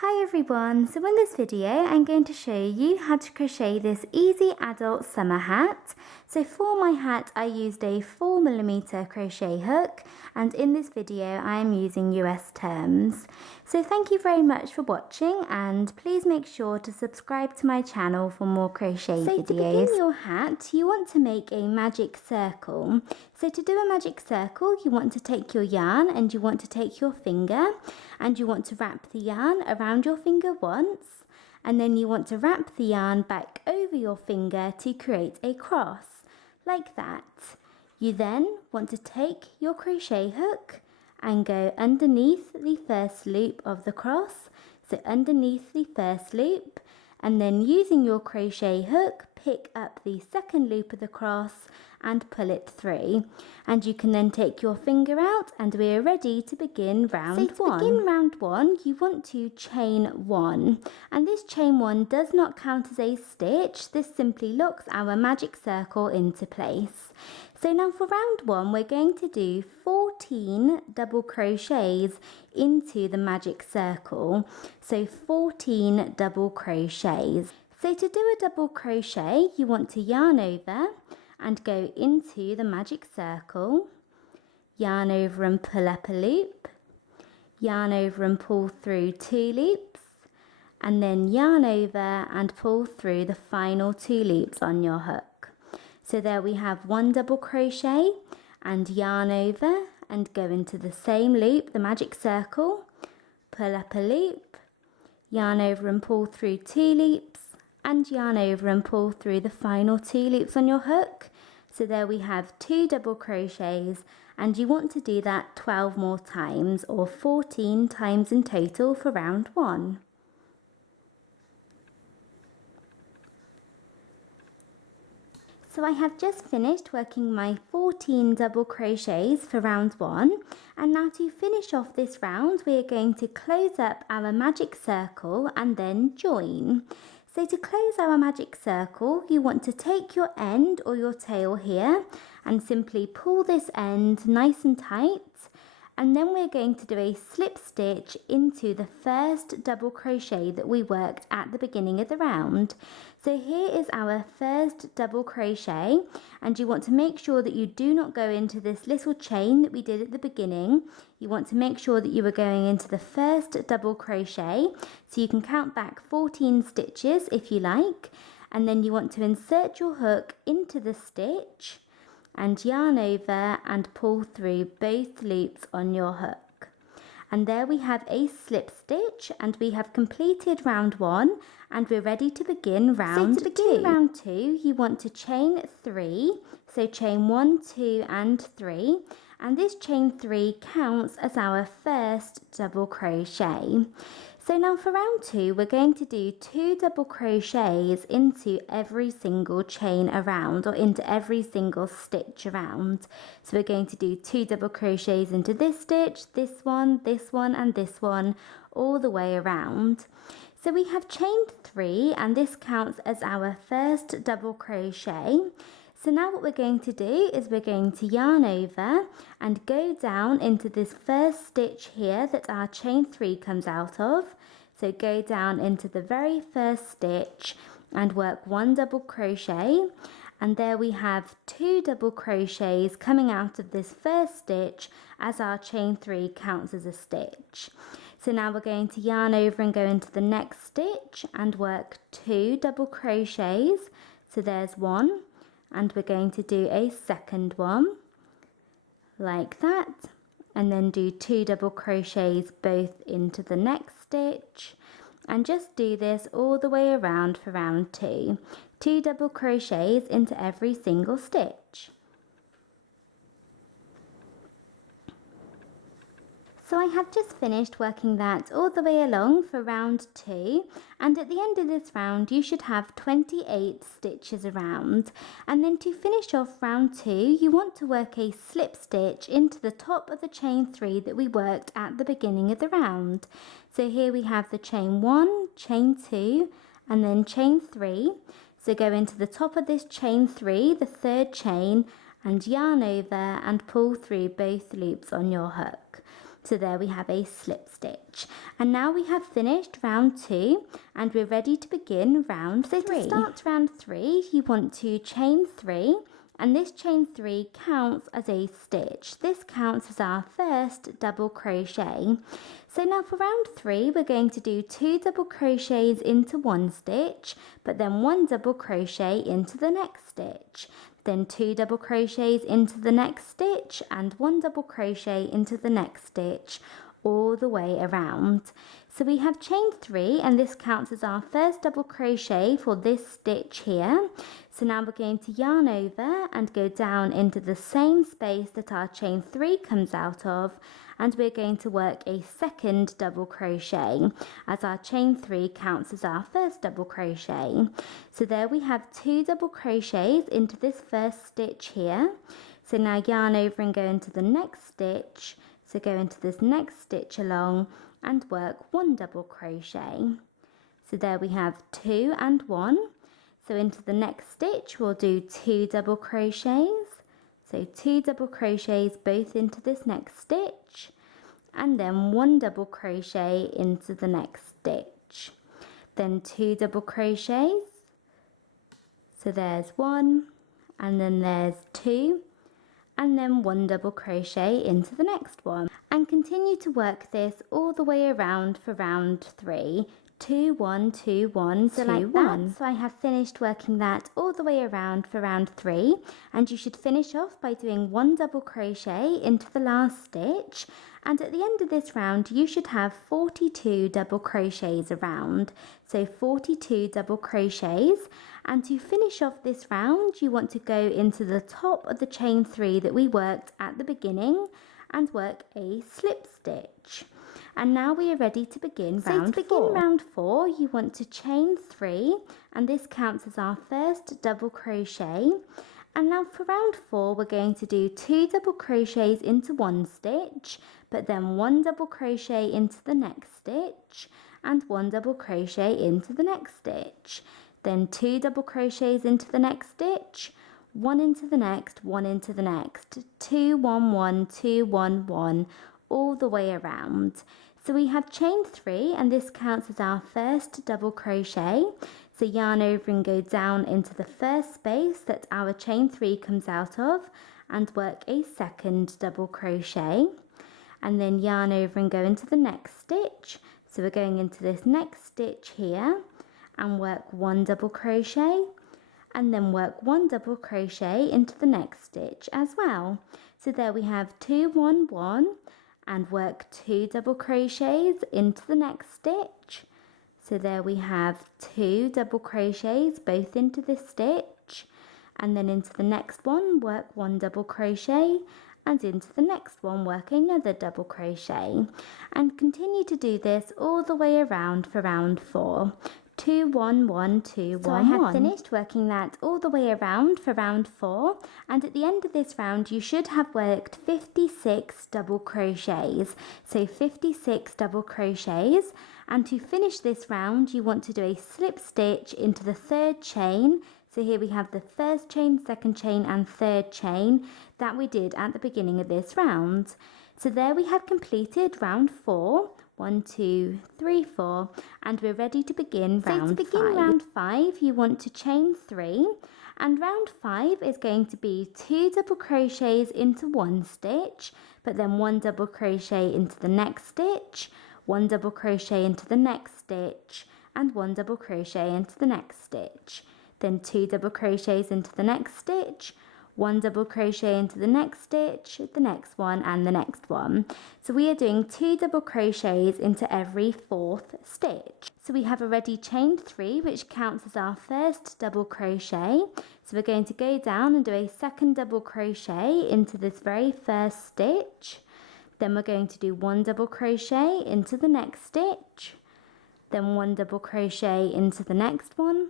Hi everyone, so in this video I'm going to show you how to crochet this easy adult summer hat. So for my hat I used a 4mm crochet hook, and in this video I am using US terms. So thank you very much for watching, and please make sure to subscribe to my channel for more crochet videos. So to begin your hat you want to make a magic circle. So to do a magic circle you want to take your yarn and you want to take your finger and you want to wrap the yarn around your finger once, and then you want to wrap the yarn back over your finger to create a cross, like that. You then want to take your crochet hook and go underneath the first loop of the cross, so underneath the first loop, and then using your crochet hook pick up the second loop of the cross and pull it through, and you can then take your finger out and we are ready to begin round one. To begin round one you want to chain one, and this chain one does not count as a stitch. This simply locks our magic circle into place. So now for round one we're going to do 14 double crochets into the magic circle, so 14 double crochets. So to do a double crochet you want to yarn over and go into the magic circle, yarn over and pull up a loop, yarn over and pull through 2 loops, and then yarn over and pull through the final 2 loops on your hook. So there we have 1 double crochet and yarn over and go into the same loop, the magic circle, pull up a loop, yarn over and pull through 2 loops, and yarn over and pull through the final 2 loops on your hook. So there we have 2 double crochets, and you want to do that 12 more times, or 14 times in total for round one. So I have just finished working my 14 double crochets for round one, and now to finish off this round we are going to close up our magic circle and then join. So to close our magic circle you want to take your end or your tail here and simply pull this end nice and tight, and then we're going to do a slip stitch into the first double crochet that we worked at the beginning of the round. So here is our first double crochet, and you want to make sure that you do not go into this little chain that we did at the beginning. You want to make sure that you are going into the first double crochet, so you can count back 14 stitches if you like, and then you want to insert your hook into the stitch and yarn over and pull through both loops on your hook. And there we have a slip stitch, and we have completed round one and we're ready to begin round two. So to begin round two you want to chain 3, so chain 1, 2 and 3, and this chain 3 counts as our first double crochet. So now for round two we're going to do 2 double crochets into every single chain around, or into every single stitch around. So we're going to do 2 double crochets into this stitch, this one and this one, all the way around. So we have chained 3 and this counts as our first double crochet. So now what we're going to do is we're going to yarn over and go down into this first stitch here that our chain 3 comes out of. So go down into the very first stitch and work 1 double crochet, and there we have 2 double crochets coming out of this first stitch as our chain 3 counts as a stitch. So now we're going to yarn over and go into the next stitch and work 2 double crochets. So there's 1, and we're going to do a second one like that, and then do 2 double crochets both into the next stitch, and just do this all the way around for round 2. 2 double crochets into every single stitch. So I have just finished working that all the way along for round 2, and at the end of this round you should have 28 stitches around. And then to finish off round 2 you want to work a slip stitch into the top of the chain 3 that we worked at the beginning of the round. So here we have the chain 1, chain 2 and then chain 3. So go into the top of this chain 3, the third chain, and yarn over and pull through both loops on your hook. So there we have a slip stitch. And now we have finished round 2 and we're ready to begin round 3. So to start round 3, you want to chain 3, and this chain 3 counts as a stitch. This counts as our first double crochet. So now for round 3, we're going to do 2 double crochets into one stitch, but then 1 double crochet into the next stitch. Then 2 double crochets into the next stitch and 1 double crochet into the next stitch, all the way around. So we have chained 3, and this counts as our first double crochet for this stitch here. So now we're going to yarn over and go down into the same space that our chain 3 comes out of, and we're going to work a second double crochet as our chain 3 counts as our first double crochet. So there we have 2 double crochets into this first stitch here. So now yarn over and go into the next stitch. So go into this next stitch along and work 1 double crochet. So there we have 2 and 1. So into the next stitch we'll do 2 double crochets. So 2 double crochets both into this next stitch, and then 1 double crochet into the next stitch. Then 2 double crochets. So there's 1, and then there's 2, and then 1 double crochet into the next one. And continue to work this all the way around for round 3. 2 1 2 1 so 2 like 1 that. So I have finished working that all the way around for round 3, and you should finish off by doing 1 double crochet into the last stitch, and at the end of this round you should have 42 double crochets around. So 42 double crochets, and to finish off this round you want to go into the top of the chain 3 that we worked at the beginning and work a slip stitch. And now we are ready to begin round 4. So to begin round 4, you want to chain 3, and this counts as our first double crochet. And now for round 4, we're going to do 2 double crochets into one stitch, but then 1 double crochet into the next stitch, and 1 double crochet into the next stitch. Then 2 double crochets into the next stitch, 1 into the next, 1 into the next, 2 1 1 2 1 1, all the way around. So we have chained 3, and this counts as our first double crochet. So yarn over and go down into the first space that our chain 3 comes out of and work a second double crochet, and then yarn over and go into the next stitch. So we're going into this next stitch here and work 1 double crochet, and then work 1 double crochet into the next stitch as well. So there we have 2 1 1, and work 2 double crochets into the next stitch. So there we have 2 double crochets both into this stitch, and then into the next one work 1 double crochet, and into the next one work another double crochet, and continue to do this all the way around for round 4. 2 1 1 2 1 1. So I have finished working that all the way around for round 4, and at the end of this round you should have worked 56 double crochets. So 56 double crochets, and to finish this round you want to do a slip stitch into the third chain. So here we have the first chain, second chain and third chain that we did at the beginning of this round. So there we have completed round 4. 1 2 3 4, and we're ready to begin round 5. So to begin round 5 you want to chain 3, and round 5 is going to be 2 double crochets into one stitch, but then 1 double crochet into the next stitch, 1 double crochet into the next stitch, and 1 double crochet into the next stitch. Then 2 double crochets into the next stitch, 1 double crochet into the next stitch, the next one and the next one. So we are doing 2 double crochets into every 4th stitch. So we have already chained 3, which counts as our first double crochet. So we're going to go down and do a second double crochet into this very first stitch. Then we're going to do 1 double crochet into the next stitch, then 1 double crochet into the next one,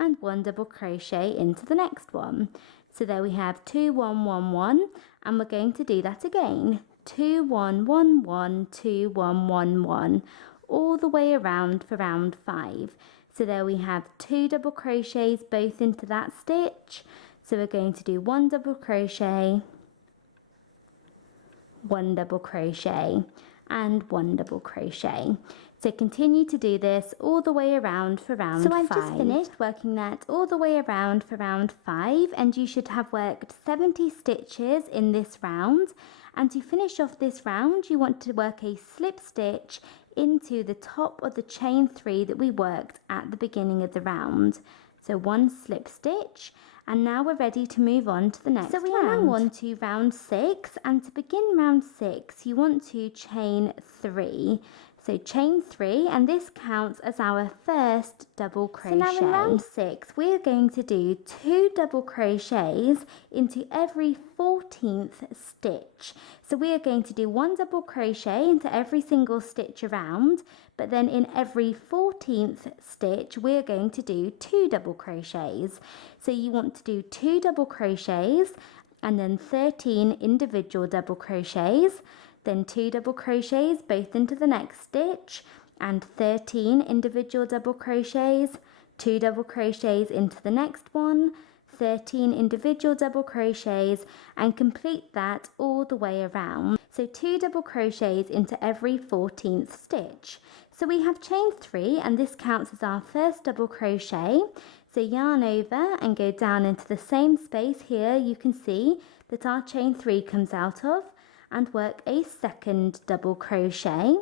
and 1 double crochet into the next one. So there we have 2 1 1 1, and we're going to do that again. 2 1 1 1 2 1 1 1, all the way around for round 5. So there we have 2 double crochets both into that stitch. So we're going to do 1 double crochet, 1 double crochet, and 1 double crochet. So continue to do this all the way around for round 5. So I've just finished working that all the way around for round 5, and you should have worked 70 stitches in this round. And to finish off this round, you want to work a slip stitch into the top of the chain 3 that we worked at the beginning of the round. So 1 slip stitch, and now we're ready to move on to the next round. So we are now on to round 6, and to begin round 6 you want to chain 3. So chain 3, and this counts as our first double crochet. So now in round 6 we are going to do 2 double crochets into every 14th stitch. So we are going to do 1 double crochet into every single stitch around, but then in every 14th stitch we are going to do 2 double crochets. So you want to do 2 double crochets and then 13 individual double crochets, then 2 double crochets both into the next stitch, and 13 individual double crochets, 2 double crochets into the next one, 13 individual double crochets, and complete that all the way around. So 2 double crochets into every 14th stitch. So we have chain 3, and this counts as our first double crochet. So yarn over and go down into the same space here. You can see that our chain 3 comes out of, and work a second double crochet.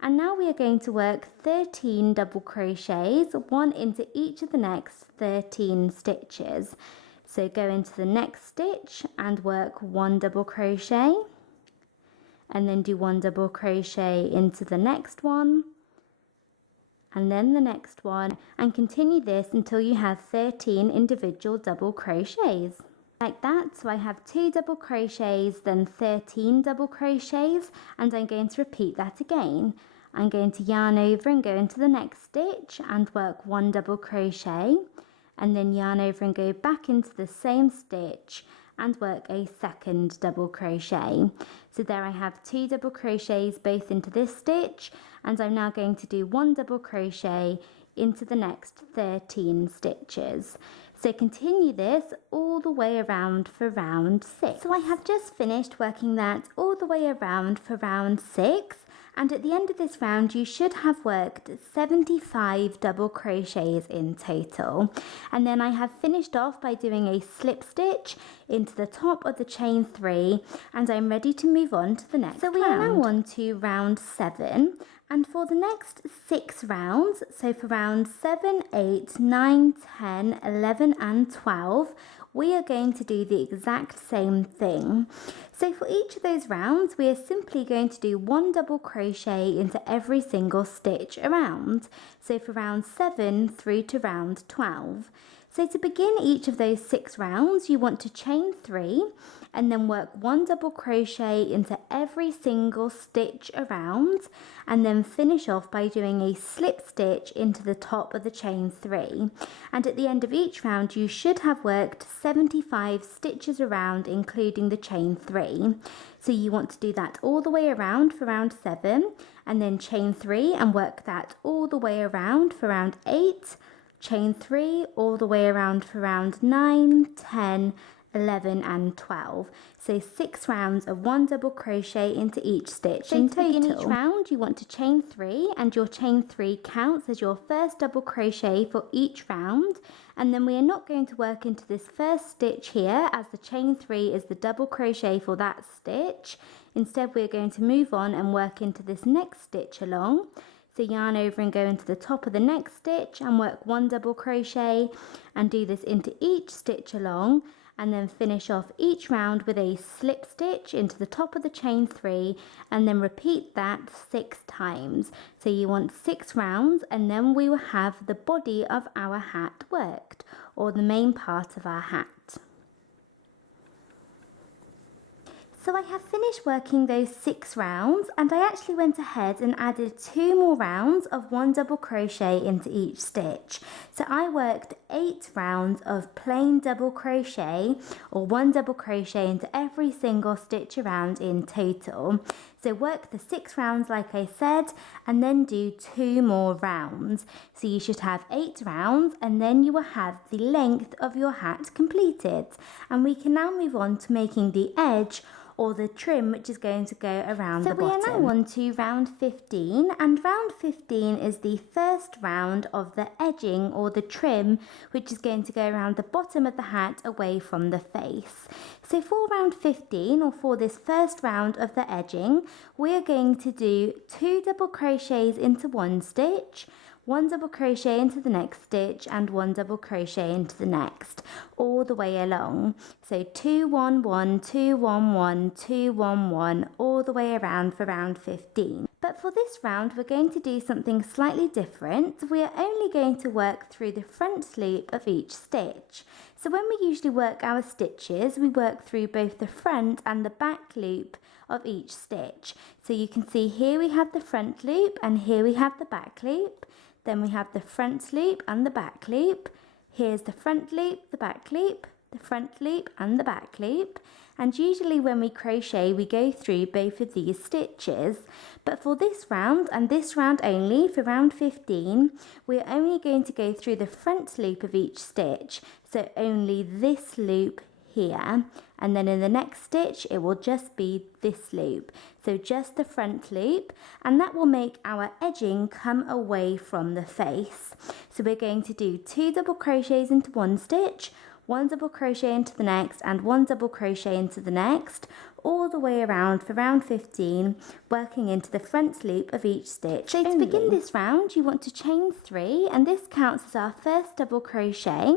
And now we are going to work 13 double crochets, 1 into each of the next 13 stitches. So go into the next stitch and work 1 double crochet, and then do 1 double crochet into the next one, and then the next one, and continue this until you have 13 individual double crochets. Like that. So I have 2 double crochets, then 13 double crochets, and I'm going to repeat that again. I'm going to yarn over and go into the next stitch and work 1 double crochet, and then yarn over and go back into the same stitch and work a second double crochet. So there I have 2 double crochets both into this stitch, and I'm now going to do 1 double crochet into the next 13 stitches. So continue this all the way around for round 6. So I have just finished working that all the way around for round 6, and at the end of this round you should have worked 75 double crochets in total. And then I have finished off by doing a slip stitch into the top of the chain 3, and I'm ready to move on to the next round. So we are now on to round 7. And for the next 6 rounds, so for rounds 7, 8, 9, 10, 11 and 12, we are going to do the exact same thing. So for each of those rounds, we are simply going to do 1 double crochet into every single stitch around. So for round 7 through to round 12. So to begin each of those 6 rounds, you want to chain 3 and then work 1 double crochet into every single stitch around, and then finish off by doing a slip stitch into the top of the chain 3. And at the end of each round you should have worked 75 stitches around, including the chain 3. So you want to do that all the way around for round 7, and then chain 3 and work that all the way around for round 8, chain 3 all the way around for round 9, 10, 11 and 12. So 6 rounds of 1 double crochet into each stitch in total. To begin each round you want to chain 3, and your chain 3 counts as your first double crochet for each round. And then we are not going to work into this first stitch here, as the chain 3 is the double crochet for that stitch. Instead we are going to move on and work into this next stitch along. So yarn over and go into the top of the next stitch and work 1 double crochet, and do this into each stitch along, and then finish off each round with a slip stitch into the top of the chain 3, and then repeat that 6 times. So you want 6 rounds, and then we will have the body of our hat worked, or the main part of our hat. So I have finished working those 6 rounds, and I actually went ahead and added 2 more rounds of 1 double crochet into each stitch. So I worked 8 rounds of plain double crochet, or 1 double crochet into every single stitch around in total. So work the 6 rounds like I said, and then do 2 more rounds. So you should have 8 rounds, and then you will have the length of your hat completed. And we can now move on to making the edge or the trim, which is going to go around the bottom. So we are now on to round 15, and round 15 is the first round of the edging or the trim, which is going to go around the bottom of the hat away from the face. So for round 15, or for this first round of the edging, we are going to do 2 double crochets into one stitch, 1 double crochet into the next stitch, and 1 double crochet into the next, all the way along. So 2 1 1 2 1 1 2 1 1, all the way around for round 15. But for this round we're going to do something slightly different. We are only going to work through the front loop of each stitch. So when we usually work our stitches, we work through both the front and the back loop of each stitch. So you can see here we have the front loop, and here we have the back loop. Then we have the front loop and the back loop. Here's the front loop, the back loop, the front loop and the back loop. And usually when we crochet, we go through both of these stitches. But for this round, and this round only, for round 15, we're only going to go through the front loop of each stitch. So only this loop here, and then in the next stitch it will just be this loop, so just the front loop, and that will make our edging come away from the face. So we're going to do 2 double crochets into one stitch, 1 double crochet into the next, and 1 double crochet into the next, all the way around for round 15, working into the front loop of each stitch. So to begin this round you want to chain 3, and this counts as our first double crochet.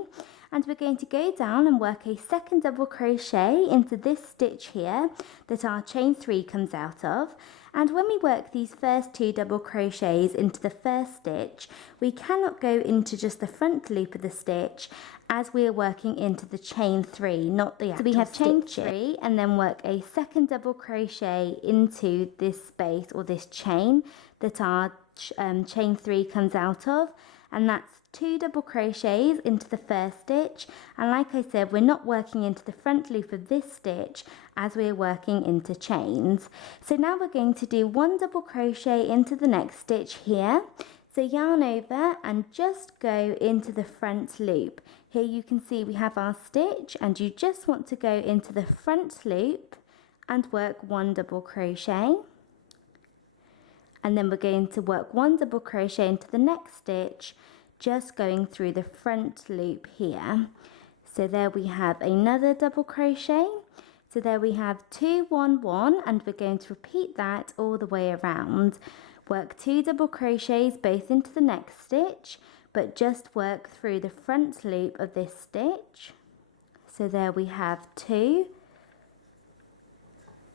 And we're going to go down and work a second double crochet into this stitch here that our chain 3 comes out of. And when we work these first 2 double crochets into the first stitch, we cannot go into just the front loop of the stitch, as we are working into the chain 3, not the actual. So we have chain 3 and then work a second double crochet into this space or this chain that our chain 3 comes out of, and that's 2 double crochets into the first stitch. And like I said, we're not working into the front loop of this stitch, as we're working into chains. So now we're going to do 1 double crochet into the next stitch here. So yarn over and just go into the front loop. Here you can see we have our stitch, and you just want to go into the front loop and work 1 double crochet. And then we're going to work 1 double crochet into the next stitch, just going through the front loop here. So there we have another double crochet. So there we have 2 1 1, and we're going to repeat that all the way around. Work 2 double crochets both into the next stitch, but just work through the front loop of this stitch. So there we have 2.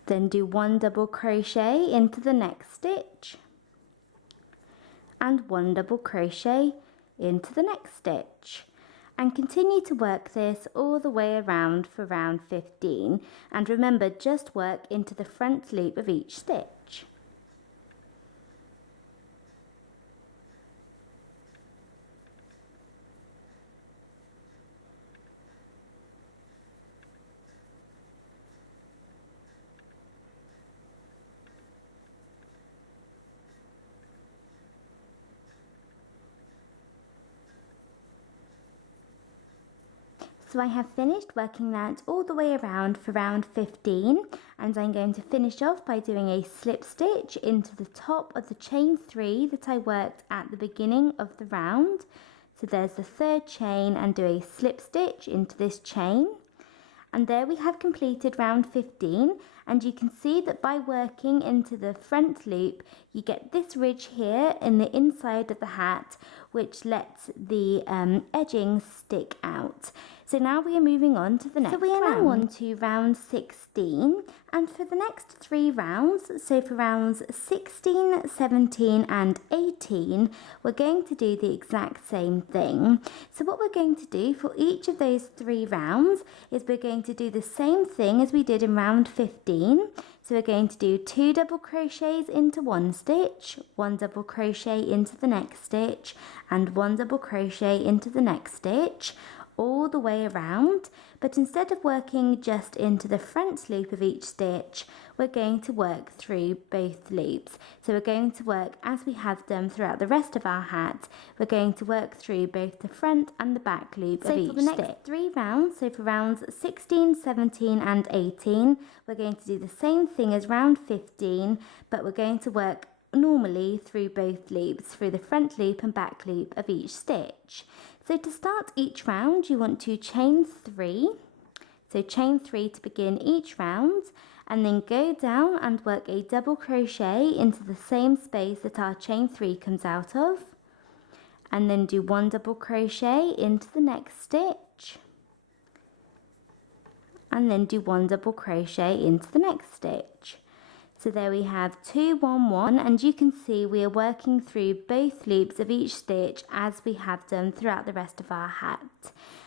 Then do 1 double crochet into the next stitch, and 1 double crochet into the next stitch, and continue to work this all the way around for round 15. And remember, just work into the front loop of each stitch. So I have finished working that all the way around for round 15, and I'm going to finish off by doing a slip stitch into the top of the chain 3 that I worked at the beginning of the round. So there's the 3rd chain, and do a slip stitch into this chain. And there we have completed round 15, and you can see that by working into the front loop you get this ridge here in the inside of the hat, which lets the edging stick out. So now we are moving on to the next round. So we are now on to round 16, and for the next 3 rounds, so for rounds 16, 17 and 18, we're going to do the exact same thing. So what we're going to do for each of those 3 rounds is we're going to do the same thing as we did in round 15. So we're going to do 2 double crochets into one stitch, 1 double crochet into the next stitch, and 1 double crochet into the next stitch, all the way around, but instead of working just into the front loop of each stitch, we're going to work through both loops. So we're going to work as we have done throughout the rest of our hat. We're going to work through both the front and the back loop of each stitch. So for the next 3 rounds, so for rounds 16, 17 and 18, we're going to do the same thing as round 15, but we're going to work normally through both loops, through the front loop and back loop of each stitch. So to start each round, you want to chain 3. So chain 3 to begin each round, and then go down and work a double crochet into the same space that our chain 3 comes out of, and then do 1 double crochet into the next stitch, and then do 1 double crochet into the next stitch. So there we have 2, 1, 1, and you can see we are working through both loops of each stitch as we have done throughout the rest of our hat.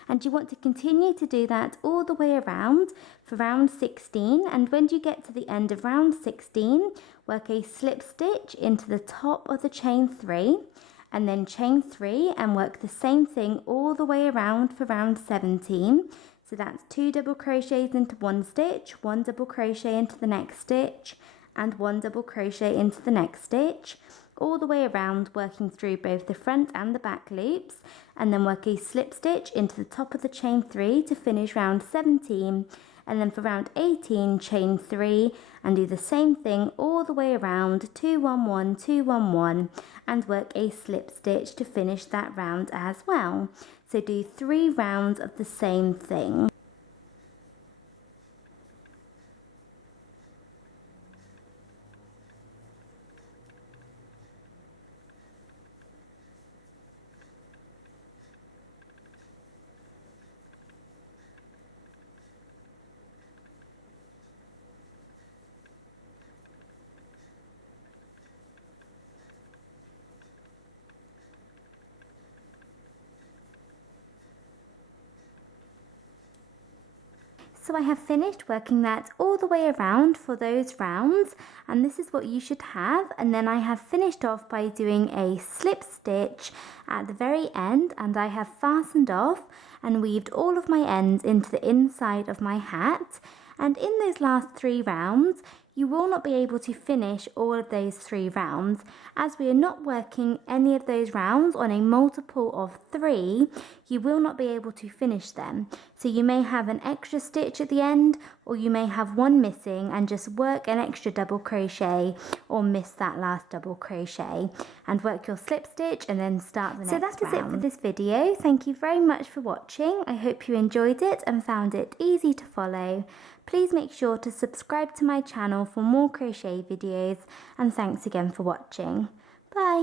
And you want to continue to do that all the way around for round 16, and when you get to the end of round 16, work a slip stitch into the top of the chain 3, and then chain 3 and work the same thing all the way around for round 17. So that's 2 double crochets into 1 stitch, 1 double crochet into the next stitch, and 1 double crochet into the next stitch, all the way around, working through both the front and the back loops, and then work a slip stitch into the top of the chain 3 to finish round 17, and then for round 18 chain 3 and do the same thing all the way around, 2, 1, 1, 2, 1, 1, and work a slip stitch to finish that round as well. So do 3 rounds of the same thing. So I have finished working that all the way around for those rounds, and this is what you should have. And then I have finished off by doing a slip stitch at the very end, and I have fastened off and weaved all of my ends into the inside of my hat. And in those last 3 rounds, you will not be able to finish all of those 3 rounds, as we are not working any of those rounds on a multiple of 3. You will not be able to finish them. So you may have an extra stitch at the end, or you may have one missing and just work an extra double crochet, or miss that last double crochet and work your slip stitch and then start the next round. So that is it for this video. Thank you very much for watching. I hope you enjoyed it and found it easy to follow. Please make sure to subscribe to my channel for more crochet videos, and thanks again for watching. Bye!